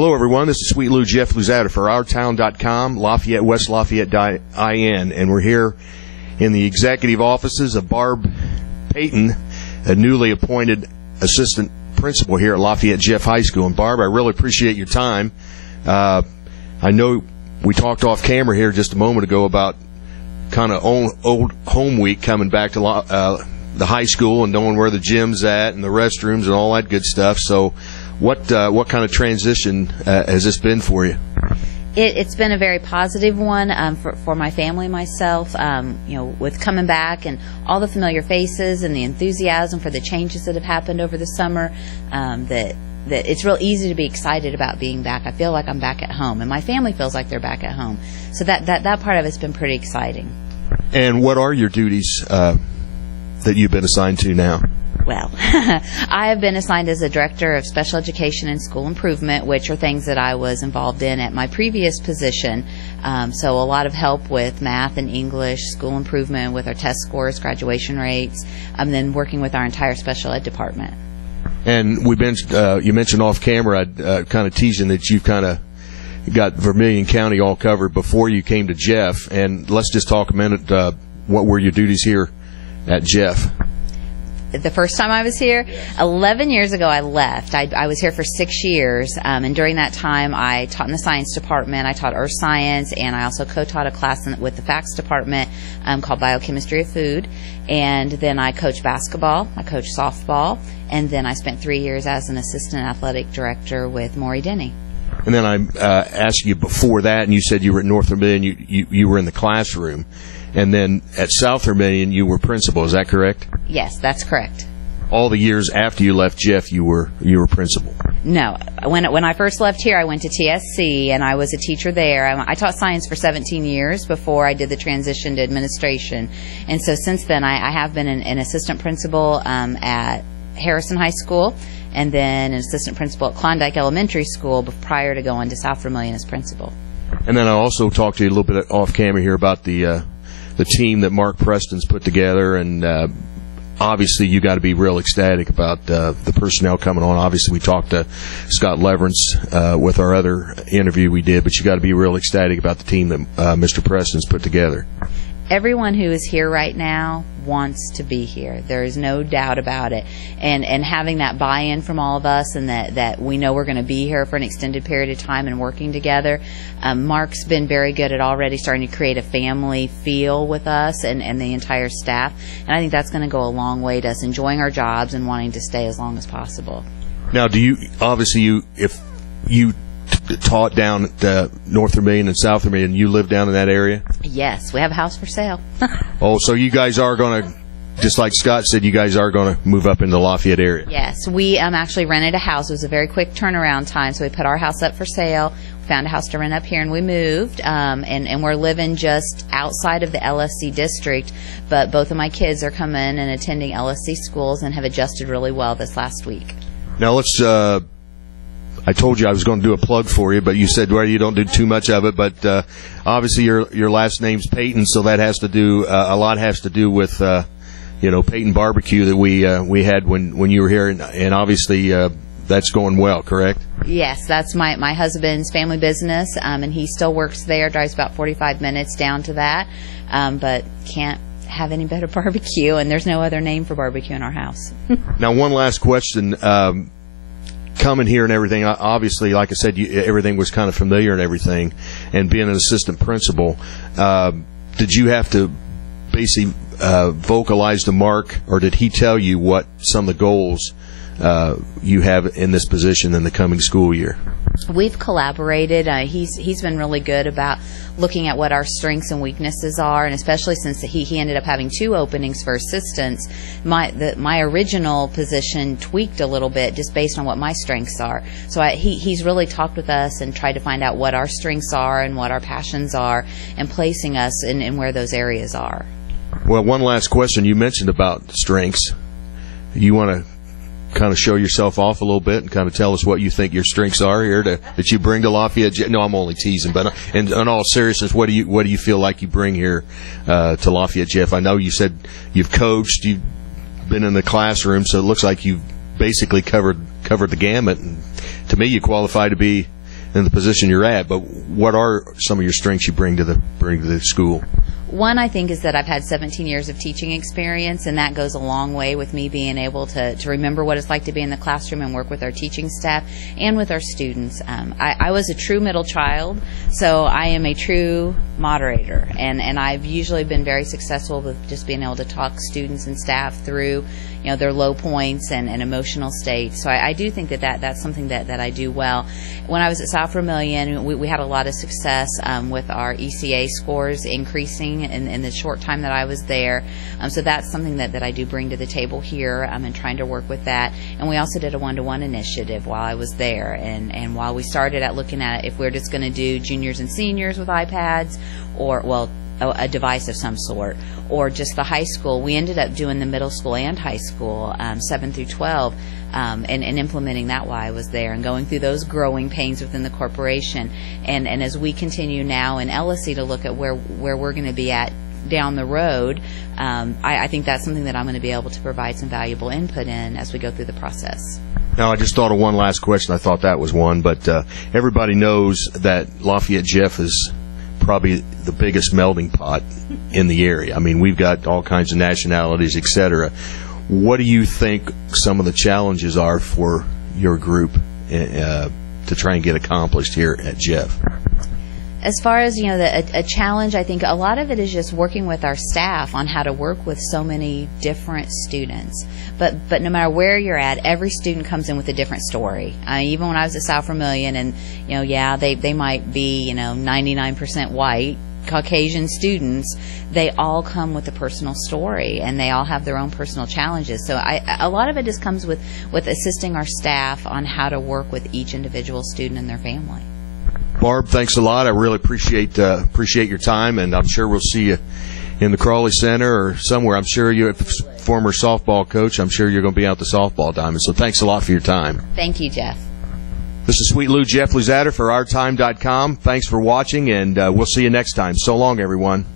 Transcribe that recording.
Hello, everyone. This is Sweet Lou Jeff Luzada for OurTown.com, Lafayette, West Lafayette, IN, and we're here in the executive offices of Barb Payton, a newly appointed assistant principal here at Lafayette Jeff High School. And Barb, I really appreciate your time. I know we talked off camera here just a moment ago about kind of old home week coming back to the high school and knowing where the gym's at and the restrooms and all that good stuff. So what kind of transition has this been for you? It's been a very positive one for my family and myself, with coming back and all the familiar faces and the enthusiasm for the changes that have happened over the summer, that it's real easy to be excited about being back. I feel like I'm back at home, and my family feels like they're back at home. So that part of it's been pretty exciting. And what are your duties that you've been assigned to now? Well, I have been assigned as a director of special education and school improvement, which are things that I was involved in at my previous position. So a lot of help with math and English, school improvement with our test scores, graduation rates, and then working with our entire special ed department. And you mentioned off camera, kind of teasing that you've kind of got Vermilion County all covered before you came to Jeff. And let's just talk a minute. What were your duties here at Jeff? The first time I was here, 11 years ago, I left. I was here for 6 years, and during that time, I taught in the science department. I taught earth science, and I also co-taught a class with the FACS department called Biochemistry of Food. And then I coached basketball, I coached softball, and then I spent 3 years as an assistant athletic director with Maury Denny. And then I asked you before that, and you said you were at North Vermilion. You were in the classroom. And then at South Vermilion, you were principal. Is that correct? Yes, that's correct. All the years after you left Jeff, you were principal? No. When I first left here, I went to TSC, and I was a teacher there. I taught science for 17 years before I did the transition to administration. And so since then, I have been an assistant principal at Harrison High School, and then an assistant principal at Klondike Elementary School prior to going to South Vermilion as principal. And then I also talked to you a little bit off camera here about the team that Mark Preston's put together, and obviously you got to be real ecstatic about the personnel coming on. Obviously we talked to Scott Leverance with our other interview we did, but you got to be real ecstatic about the team that Mr. Preston's put together. Everyone who is here right now wants to be here. There is no doubt about it. And having that buy-in from all of us, and that we know we're going to be here for an extended period of time and working together. Mark's been very good at already starting to create a family feel with us and the entire staff. And I think that's going to go a long way to us enjoying our jobs and wanting to stay as long as possible. Now, if you taught down at North Vermilion and South Vermilion, you live down in that area? Yes, we have a house for sale. Oh, so you guys are going to, just like Scott said, you guys are going to move up into the Lafayette area? Yes, we actually rented a house. It was a very quick turnaround time, so we put our house up for sale, found a house to rent up here, and we moved, and we're living just outside of the LSC district, but both of my kids are coming and attending LSC schools and have adjusted really well this last week. Now let's I told you I was going to do a plug for you, but you said, well, you don't do too much of it. But obviously your last name's Payton, so that has to do a lot has to do with Payton Barbecue that we had when you were here, and obviously that's going well, correct? Yes, that's my husband's family business, and he still works there. Drives about 45 minutes down to that, but can't have any better barbecue, and there's no other name for barbecue in our house. Now, one last question. Coming here and everything, obviously, like I said, everything was kind of familiar and everything, and being an assistant principal, did you have to basically vocalize to Mark, or did he tell you what some of the goals you have in this position in the coming school year? We've collaborated. He's been really good about looking at what our strengths and weaknesses are, and especially since he ended up having 2 openings for assistants, my original position tweaked a little bit just based on what my strengths are. So he's really talked with us and tried to find out what our strengths are and what our passions are, and placing us in where those areas are. Well, one last question. You mentioned about strengths. You want to kind of show yourself off a little bit and kind of tell us what you think your strengths are here that you bring to Lafayette? No, I'm only teasing, but in all seriousness, what do you feel like you bring here to Lafayette Jeff? I know you said you've coached, you've been in the classroom, so it looks like you've basically covered the gamut. And to me, you qualify to be in the position you're at. But what are some of your strengths you bring to the school? One, I think, is that I've had 17 years of teaching experience, and that goes a long way with me being able to remember what it's like to be in the classroom and work with our teaching staff and with our students. I was a true middle child, so I am a true moderator, and I've usually been very successful with just being able to talk students and staff through, you know, their low points and emotional states. So I do think that that's something that I do well. When I was at South Vermilion, we had a lot of success with our ECA scores increasing in the short time that I was there. So that's something that I do bring to the table here, and trying to work with that. And we also did a one-to-one initiative while I was there. And while we started at looking at if we're just going to do juniors and seniors with iPads, or, well, a device of some sort, or just the high school, we ended up doing the middle school and high school, 7 through 12, and implementing that while I was there, and going through those growing pains within the corporation. And as we continue now in LSE to look at where we're going to be at down the road, I think that's something that I'm going to be able to provide some valuable input in as we go through the process. Now, I just thought of one last question. I thought that was one, but everybody knows that Lafayette Jeff is probably the biggest melting pot in the area. I mean, we've got all kinds of nationalities, etc. What do you think some of the challenges are for your group to try and get accomplished here at Jeff? As far as, you know, a challenge, I think a lot of it is just working with our staff on how to work with so many different students. But no matter where you're at, every student comes in with a different story. Even when I was at South Vermilion, and, you know, yeah, they might be, you know, 99% white, Caucasian students, they all come with a personal story, and they all have their own personal challenges. So a lot of it just comes with assisting our staff on how to work with each individual student and their family. Barb, thanks a lot. I really appreciate your time, and I'm sure we'll see you in the Crawley Center or somewhere. I'm sure you're a former softball coach. I'm sure you're going to be out the softball diamond. So thanks a lot for your time. Thank you, Jeff. This is Sweet Lou Jeff Luzader for OurTown.com. Thanks for watching, and we'll see you next time. So long, everyone.